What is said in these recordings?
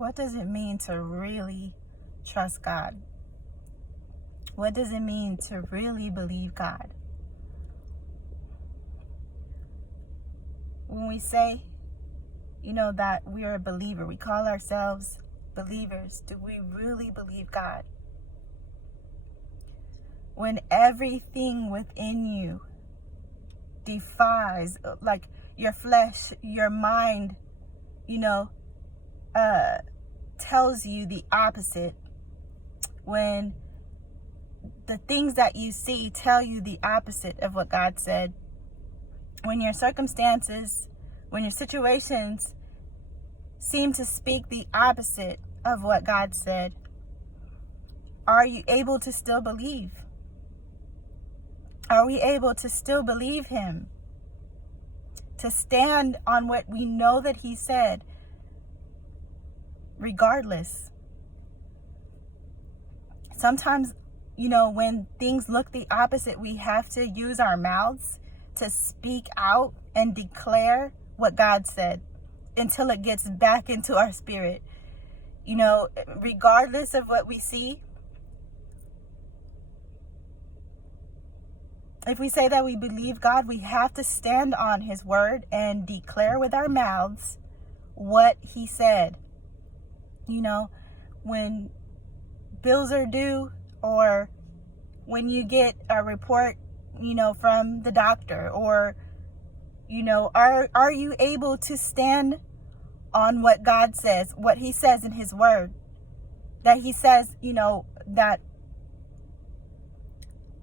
What does it mean to really trust God? What does it mean to really believe God? When we say, that we are a believer, we call ourselves believers, do we really believe God? When everything within you defies, like your flesh, your mind, tells you the opposite, when the things that you see tell you the opposite of what God said, when your circumstances, when your situations seem to speak the opposite of what God said, are you able to still believe? Are we able to still believe Him? To stand on what we know that He said, regardless. Sometimes, when things look the opposite, we have to use our mouths to speak out and declare what God said until it gets back into our spirit. Regardless of what we see, if we say that we believe God, we have to stand on His word and declare with our mouths what He said. When bills are due, or when you get a report, from the doctor, or, are you able to stand on what God says, what He says in His word, that He says, that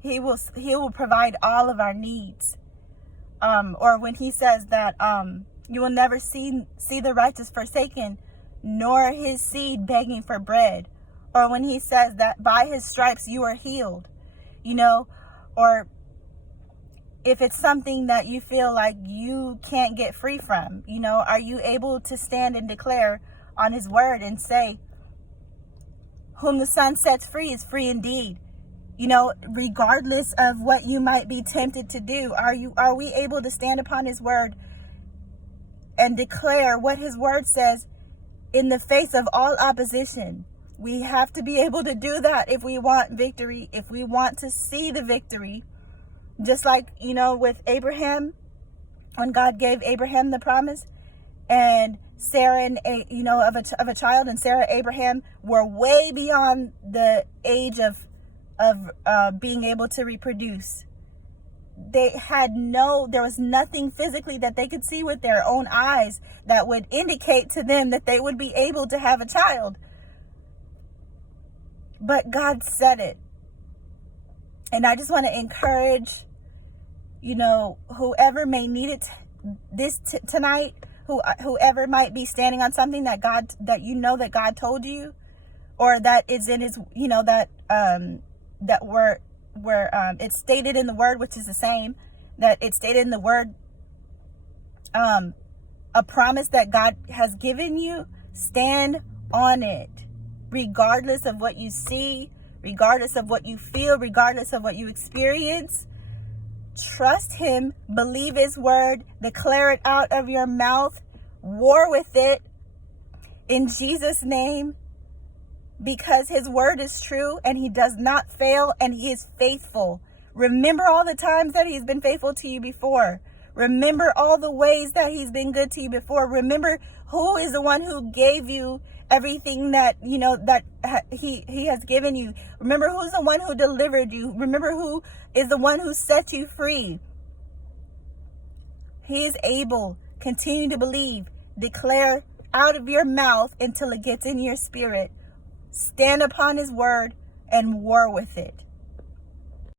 He will provide all of our needs, or when He says that you will never see the righteous forsaken, nor his seed begging for bread, or when He says that by His stripes you are healed, or if it's something that you feel like you can't get free from, are you able to stand and declare on His word and say, whom the Son sets free is free indeed? Regardless of what you might be tempted to do, are we able to stand upon His word and declare what His word says in the face of all opposition? We have to be able to do that if we want victory, if we want to see the victory. Just like, with Abraham, when God gave Abraham the promise, and Sarah and of a child, and Sarah and Abraham were way beyond the age of being able to reproduce. There was nothing physically that they could see with their own eyes that would indicate to them that they would be able to have a child. But God said it. And I just want to encourage, whoever may need it tonight, whoever might be standing on something that God told you, or that is in His, that where it's stated in the word, which is the same, that it's stated in the word, a promise that God has given you, stand on it, regardless of what you see, regardless of what you feel, regardless of what you experience. Trust Him, believe His word, declare it out of your mouth, war with it in Jesus' name, because His word is true and He does not fail and He is faithful. Remember all the times that He's been faithful to you before. Remember all the ways that He's been good to you before. Remember who is the one who gave you everything that, he has given you. Remember who's the one who delivered you. Remember who is the one who set you free. He is able. Continue to believe. Declare out of your mouth until it gets in your spirit. Stand upon His word and war with it.